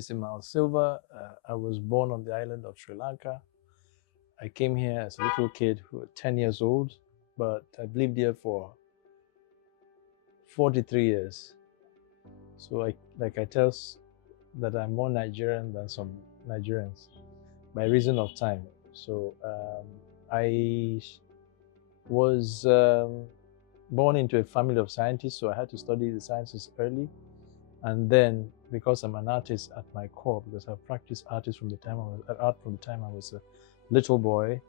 is Ismail Silva. I was born on the island of Sri Lanka. I came here as a little kid who was 10 years old, but I've lived here for 43 years. So I tell that I'm more Nigerian than some Nigerians by reason of time. So I was born into a family of scientists, so I had to study the sciences early. And then, because I'm an artist at my core, because I've practiced art from the time I was a little boy,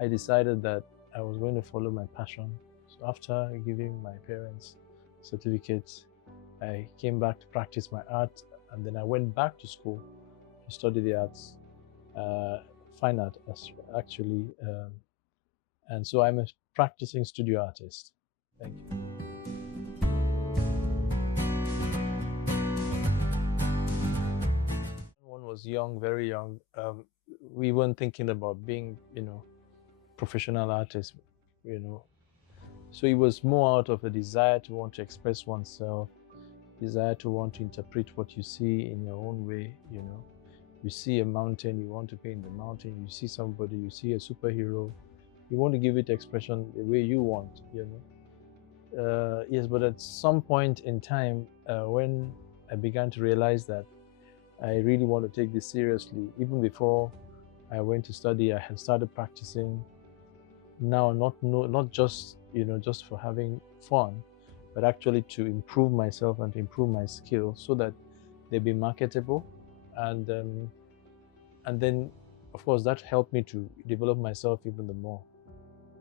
I decided that I was going to follow my passion. So after giving my parents certificates, I came back to practice my art, and then I went back to school to study the arts, fine art actually, and so I'm a practicing studio artist. Thank you. One was young, very young. We weren't thinking about being, professional artists, So it was more out of a desire to want to express oneself, desire to want to interpret what you see in your own way, You see a mountain, you want to paint the mountain. You see somebody, you see a superhero, you want to give it expression the way you want, Yes, but at some point in time, when I began to realize that I really want to take this seriously, even before I went to study, I had started practicing. Now, not just just for having fun, but actually to improve myself and to improve my skills so that they be marketable, and then, of course, that helped me to develop myself even the more.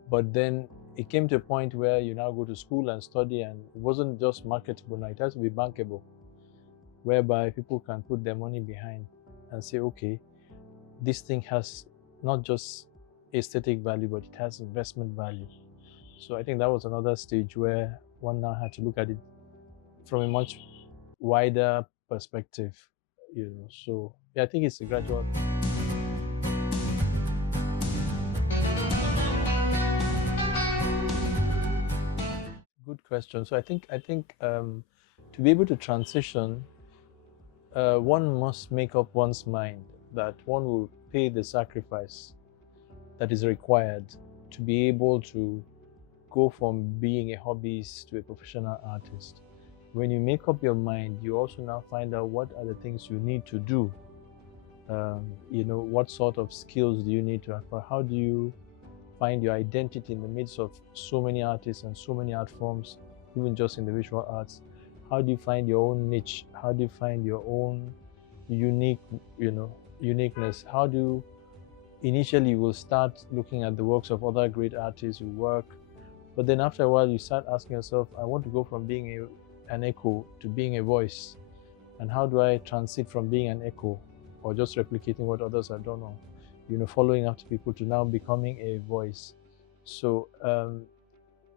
But then it came to a point where you now go to school and study, and it wasn't just marketable now; it has to be bankable, whereby people can put their money behind and say, okay, this thing has not just aesthetic value, but it has investment value. So I think that was another stage where one now had to look at it from a much wider perspective, So yeah, I think it's a gradual. Good question. So I think to be able to transition, one must make up one's mind that one will pay the sacrifice that is required to be able to go from being a hobbyist to a professional artist. When you make up your mind, you also now find out what are the things you need to do. What sort of skills do you need to acquire? How do you find your identity in the midst of so many artists and so many art forms, even just in the visual arts? How do you find your own niche? How do you find your own uniqueness? How do you initially you will start looking at the works of other great artists who work, but then after a while you start asking yourself, I want to go from being an echo to being a voice, and how do I transit from being an echo or just replicating what others have done, or following after people, to now becoming a voice? So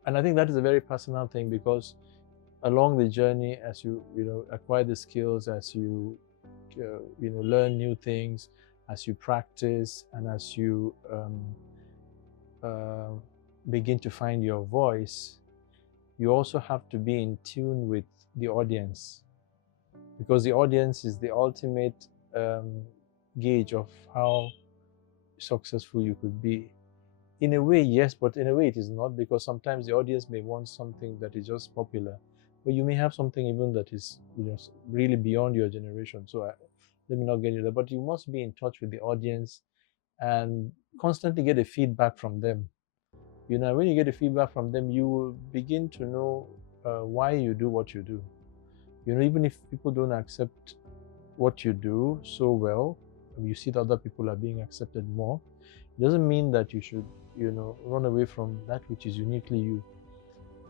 and I think that is a very personal thing, because along the journey, as you acquire the skills, as you learn new things, as you practice, and as you begin to find your voice, you also have to be in tune with the audience, because the audience is the ultimate gauge of how successful you could be. In a way, yes, but in a way it is not, because sometimes the audience may want something that is just popular, but you may have something even that is really beyond your generation. So let me not get into that, but you must be in touch with the audience and constantly get a feedback from them. When you get a feedback from them, you will begin to know why you do what you do. Even if people don't accept what you do so well, you see that other people are being accepted more, it doesn't mean that you should run away from that which is uniquely you.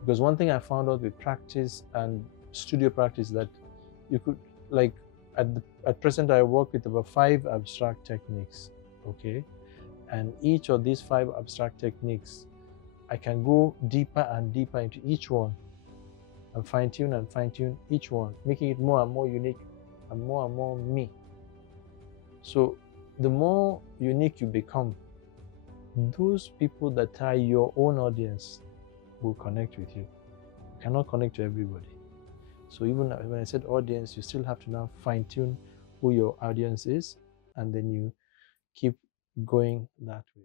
Because one thing I found out with practice and studio practice, that you could, like, at present I work with about 5 abstract techniques, okay? And each of these 5 abstract techniques, I can go deeper and deeper into each one and fine-tune each one, making it more and more unique and more me. So the more unique you become, those people that are your own audience will connect with you. You cannot connect to everybody. So even when I said audience, you still have to now fine-tune who your audience is, and then you keep going that way.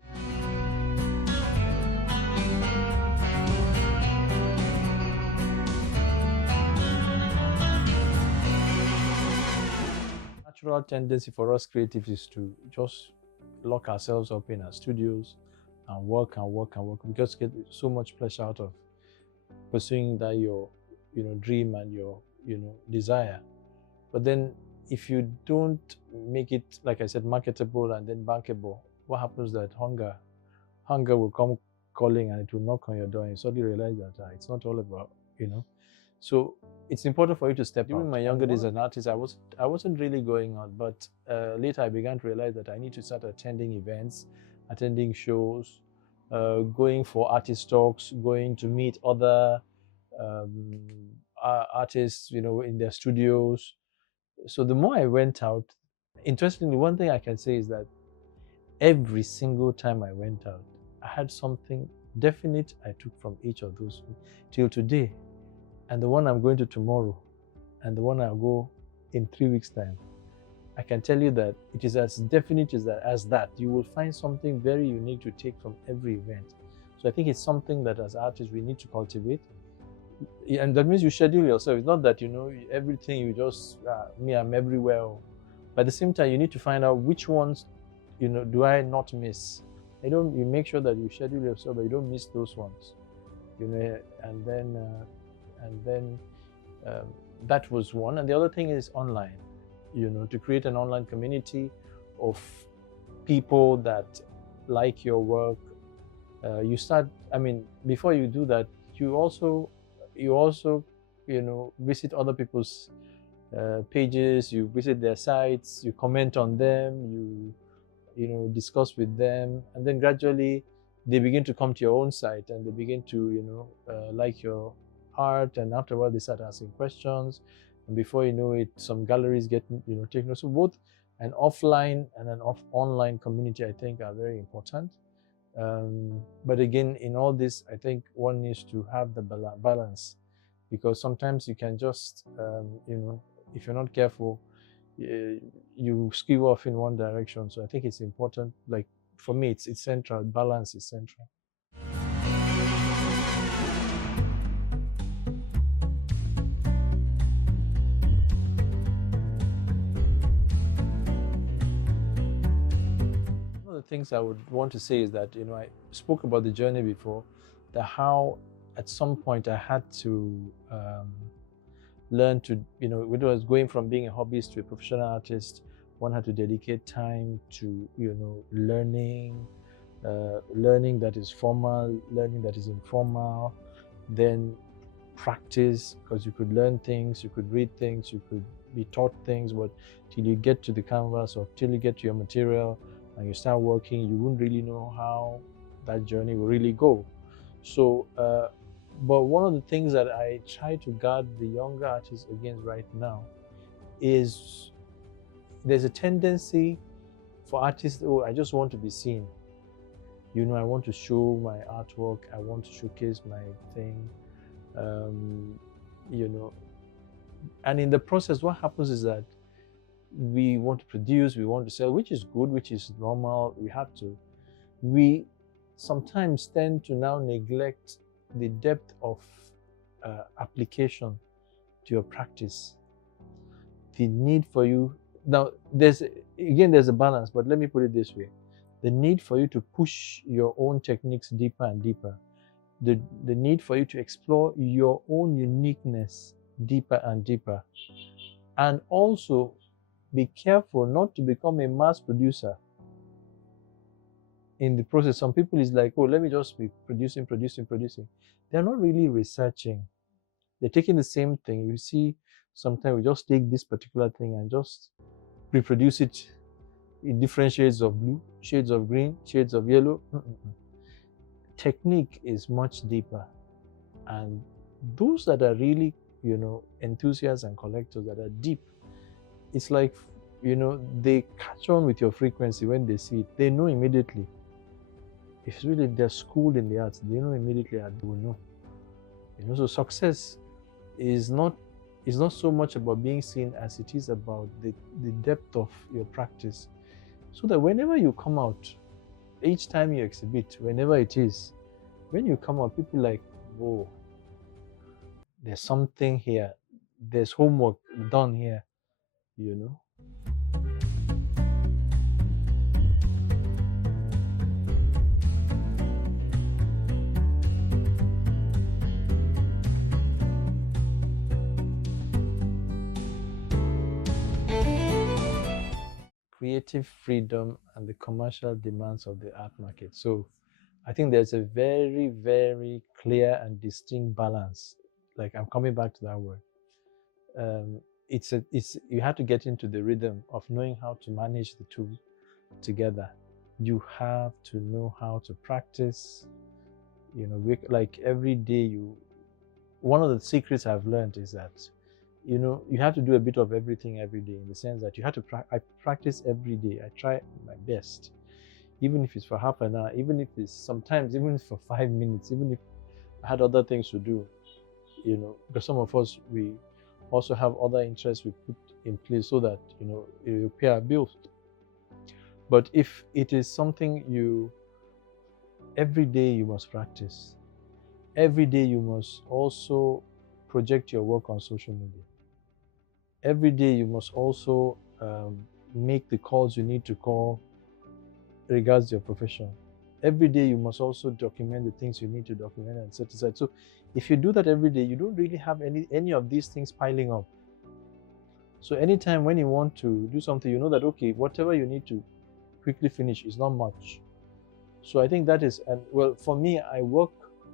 Natural tendency for us creatives is to just lock ourselves up in our studios and work and work and work, because we get so much pleasure out of pursuing that your dream and your desire. But then if you don't make it, like I said, marketable and then bankable, what happens that hunger will come calling, and it will knock on your door, and you suddenly realize that it's not all about, So it's important for you to step out. During my younger days as an artist, I wasn't really going out, but later I began to realize that I need to start attending events, attending shows, going for artist talks, going to meet other artists, in their studios. So the more I went out, interestingly, one thing I can say is that every single time I went out, I had something definite I took from each of those till today. And the one I'm going to tomorrow, and the one I'll go in 3 weeks' time, I can tell you that it is as definite as that. You will find something very unique to take from every event. So I think it's something that as artists we need to cultivate. And that means you schedule yourself. It's not that, everything you just, I'm everywhere. But at the same time, you need to find out which ones, do I not miss. You make sure that you schedule yourself, but you don't miss those ones. And then that was one. And the other thing is online, to create an online community of people that like your work. You start, before you do that, you also visit other people's pages, you visit their sites, you comment on them, you discuss with them, and then gradually they begin to come to your own site, and they begin to like your art, and afterward they start asking questions, and before you know it, some galleries get taken. So both an offline and an online community, I think, are very important. But again, in all this, I think one needs to have the balance, because sometimes you can just if you're not careful, you skew off in one direction. So I think it's important, like for me, it's central. Balance is central. One of the things I would want to say is that, I spoke about the journey before, that how at some point I had to learn to, when I was going from being a hobbyist to a professional artist, one had to dedicate time to, learning that is formal, learning that is informal, then practice, because you could learn things, you could read things, you could be taught things, but till you get to the canvas or till you get to your material and you start working, you wouldn't really know how that journey will really go. So, but one of the things that I try to guard the younger artists against right now is there's a tendency for artists, I just want to be seen. I want to show my artwork, I want to showcase my thing, and in the process, what happens is that we want to produce, we want to sell, which is good, which is normal, we sometimes tend to now neglect the depth of application to your practice. The need for you, now there's a balance, but let me put it this way. The need for you to push your own techniques deeper and deeper. The need for you to explore your own uniqueness deeper and deeper. And also be careful not to become a mass producer. In the process, some people is like, oh, let me just be producing. They're not really researching. They're taking the same thing. You see, sometimes we just take this particular thing and just reproduce it in different shades of blue, shades of green, shades of yellow. Technique is much deeper. And those that are really, enthusiasts and collectors that are deep, it's like, they catch on with your frequency when they see it. They know immediately. If really they're schooled in the arts, they know immediately and they will know. So success is not it's not so much about being seen as it is about the depth of your practice. So that whenever you come out, each time you exhibit, whenever it is, when you come out, people like, whoa, there's something here, there's homework done here, you know. Creative freedom and the commercial demands of the art market. So I think there's a very, very clear and distinct balance. Like, I'm coming back to that word. It's you have to get into the rhythm of knowing how to manage the two together. You have to know how to practice. You know, like every day one of the secrets I've learned is that, you know, you have to do a bit of everything every day, in the sense that you have to I practice every day. I try my best, even if it's for half an hour, even if it's sometimes even for 5 minutes, even if I had other things to do, you know, because some of us, we also have other interests we put in place so that, you know, it will pay our bills. But if it is something every day you must practice, every day you must also project your work on social media. Every day you must also make the calls you need to call regards your profession. Every day you must also document the things you need to document and set aside. So if you do that every day, you don't really have any of these things piling up. So anytime when you want to do something, you know that, okay, whatever you need to quickly finish is not much. So I think that is, and well, for me, I work,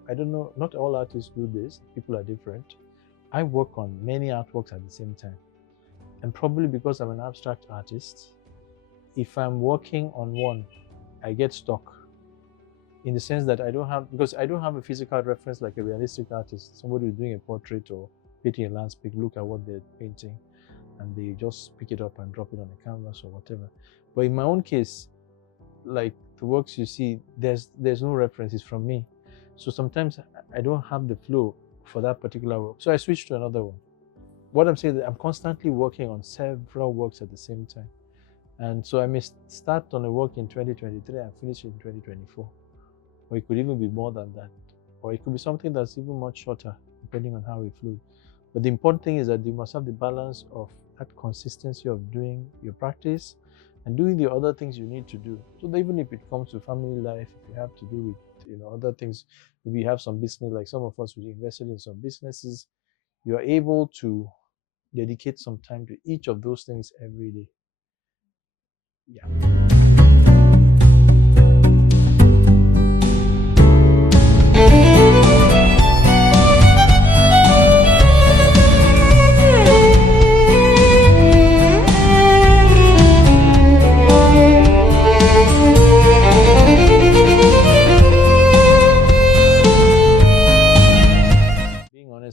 I don't know, not all artists do this, people are different. I work on many artworks at the same time. And probably because I'm an abstract artist, if I'm working on one, I get stuck. In the sense that because I don't have a physical reference like a realistic artist. Somebody who's doing a portrait or painting a landscape, look at what they're painting, and they just pick it up and drop it on a canvas or whatever. But in my own case, like the works you see, there's no reference, it's from me. So sometimes I don't have the flow for that particular work. So I switch to another one. What I'm saying is that I'm constantly working on several works at the same time. And so I may start on a work in 2023 and finish it in 2024. Or it could even be more than that. Or it could be something that's even much shorter, depending on how it flows. But the important thing is that you must have the balance of that consistency of doing your practice and doing the other things you need to do. So that even if it comes to family life, if you have to do with, you know, other things, maybe you have some business, like some of us, we invested in some businesses, you are able to dedicate some time to each of those things every day. Yeah.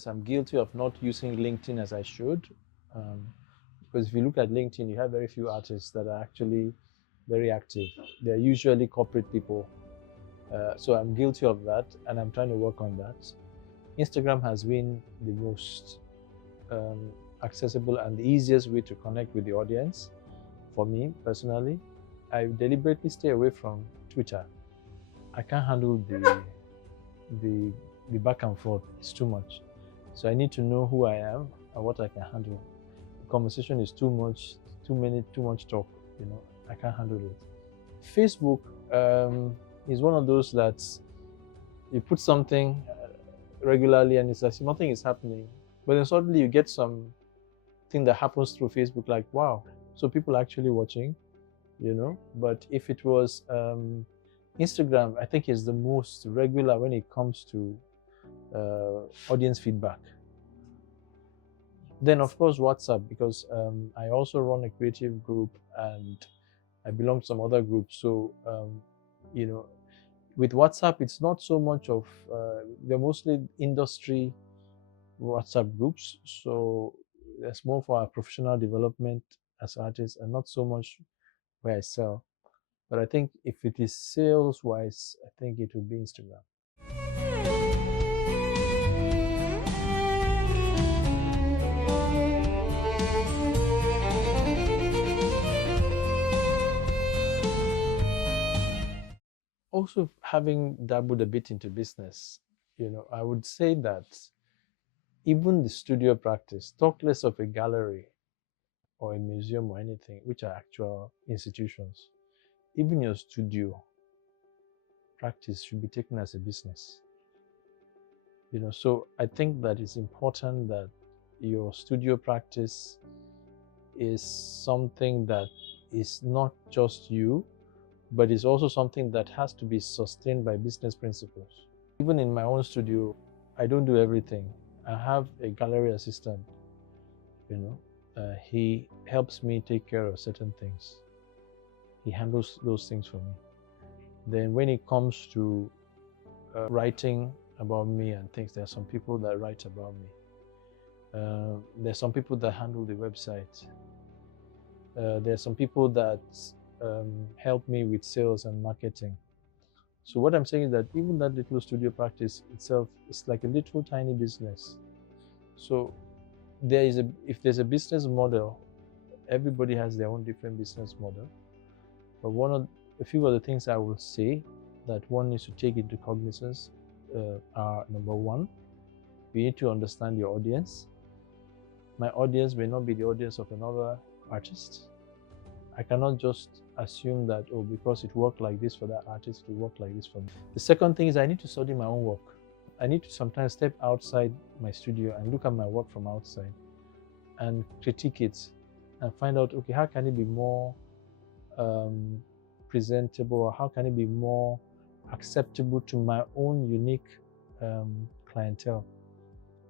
I'm guilty of not using LinkedIn as I should, because if you look at LinkedIn, you have very few artists that are actually very active. They're usually corporate people. So I'm guilty of that, and I'm trying to work on that. Instagram has been the most accessible and the easiest way to connect with the audience for me personally. I deliberately stay away from Twitter. I can't handle the back and forth. It's too much. So I need to know who I am and what I can handle. The conversation is too much, too much talk. You know, I can't handle it. Facebook is one of those that you put something regularly and it's as if nothing is happening, but then suddenly you get something that happens through Facebook, like, wow, so people are actually watching, you know. But if it was Instagram, I think is the most regular when it comes to audience feedback. Then of course WhatsApp, because I also run a creative group and I belong to some other groups. So you know, with WhatsApp, it's not so much of they're mostly industry WhatsApp groups. So there's more for our professional development as artists and not so much where I sell. But I think if it is sales wise, I think it would be Instagram. Also, having dabbled a bit into business, I would say that even the studio practice, talk less of a gallery or a museum or anything, which are actual institutions. Even your studio practice should be taken as a business. So I think that it's important that your studio practice is something that is not just you, but is also something that has to be sustained by business principles. Even in my own studio, I don't do everything. I have a gallery assistant, he helps me take care of certain things. He handles those things for me. Then when it comes to writing about me and things, there are some people that write about me. There's some people that handle the website. There's some people that help me with sales and marketing. So what I'm saying is that even that little studio practice itself is like a little tiny business. So if there's a business model, everybody has their own different business model. But a few of the things I will say that one needs to take into cognizance are: number one, you need to understand your audience. My audience may not be the audience of another artist. I cannot just assume that, oh, because it worked like this for that artist, it will work like this for me. The second thing is I need to study my own work. I need to sometimes step outside my studio and look at my work from outside and critique it and find out, okay, how can it be more presentable, or how can it be more acceptable to my own unique clientele?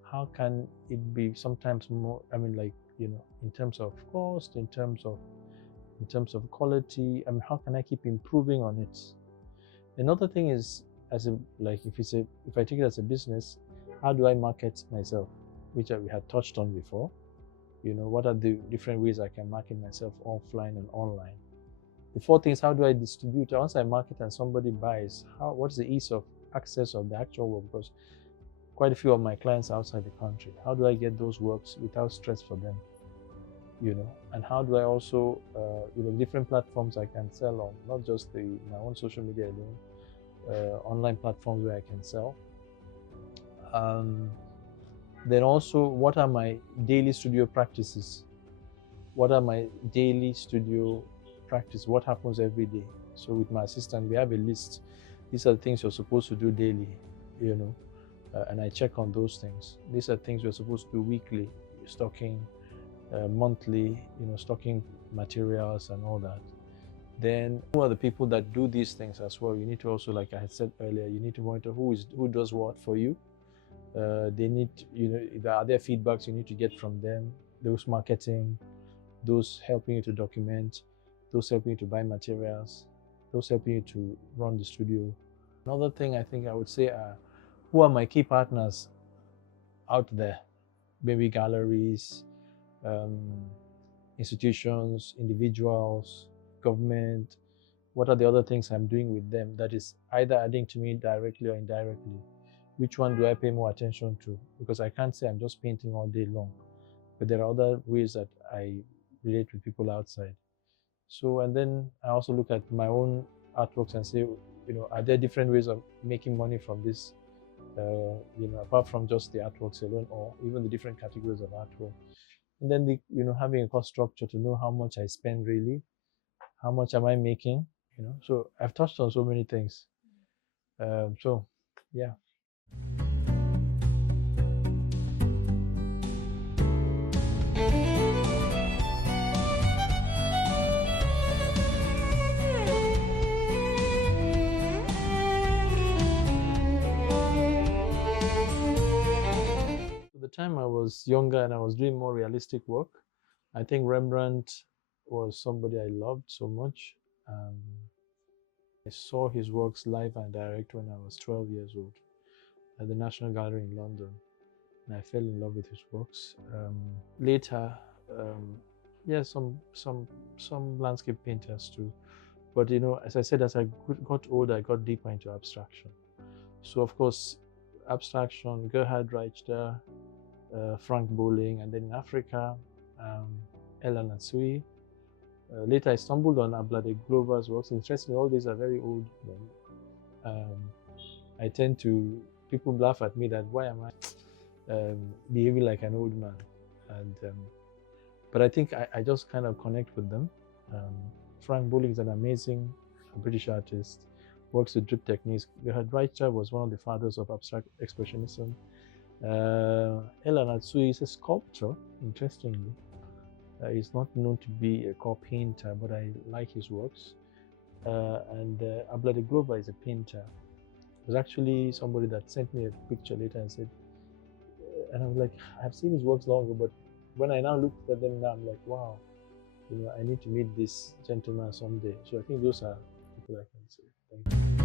How can it be sometimes more, in terms of cost, in terms of quality, how can I keep improving on it? Another thing is, if I take it as a business, how do I market myself, which we had touched on before. What are the different ways I can market myself offline and online? The fourth thing is, how do I distribute? Once I market and somebody buys, what's the ease of access of the actual work? Because quite a few of my clients are outside the country. How do I get those works without stress for them? And how do I also, different platforms I can sell on, not just my own social media alone, online platforms where I can sell. Then also, what are my daily studio practices? What are my daily studio practice? What happens every day? So with my assistant, we have a list. These are the things you're supposed to do daily, and I check on those things. These are things you're supposed to do weekly, stocking, monthly, stocking materials and all that. Then who are the people that do these things as well? You need to also, like I had said earlier, you need to monitor who does what for you. They need, are there feedbacks you need to get from them? Those marketing, those helping you to document, those helping you to buy materials, those helping you to run the studio. Another thing I think I would say are, who are my key partners out there? Maybe galleries, institutions, individuals, government. What are the other things I'm doing with them that is either adding to me directly or indirectly? Which one do I pay more attention to? Because I can't say I'm just painting all day long, but there are other ways that I relate with people outside. So, and then I also look at my own artworks and say, are there different ways of making money from this, apart from just the artworks alone, or even the different categories of artwork? And then having a cost structure to know how much I spend really, how much am I making, So I've touched on so many things. So, yeah. The time I was younger and I was doing more realistic work, I think Rembrandt was somebody I loved so much. I saw his works live and direct when I was 12 years old at the National Gallery in London, and I fell in love with his works. Later, some landscape painters too, but as I said, as I got older, I got deeper into abstraction. So of course, abstraction, Gerhard Richter, Frank Bowling, and then in Africa, Ella Natsui. Later, I stumbled on Ablade Glover's works. Interestingly, all these are very old men. I tend to, people laugh at me that why am I behaving like an old man? And but I think I just kind of connect with them. Frank Bullock is an amazing British artist, works with drip techniques. Gerhard Reicher was one of the fathers of abstract expressionism. Ella Natsui is a sculptor, interestingly. He's not known to be a core painter, but I like his works. And Abla de Glover is a painter. There's actually somebody that sent me a picture later and said, and I was like, I've seen his works longer, but when I now look at them now, I'm like, wow, I need to meet this gentleman someday. So I think those are people I can say. Thank you.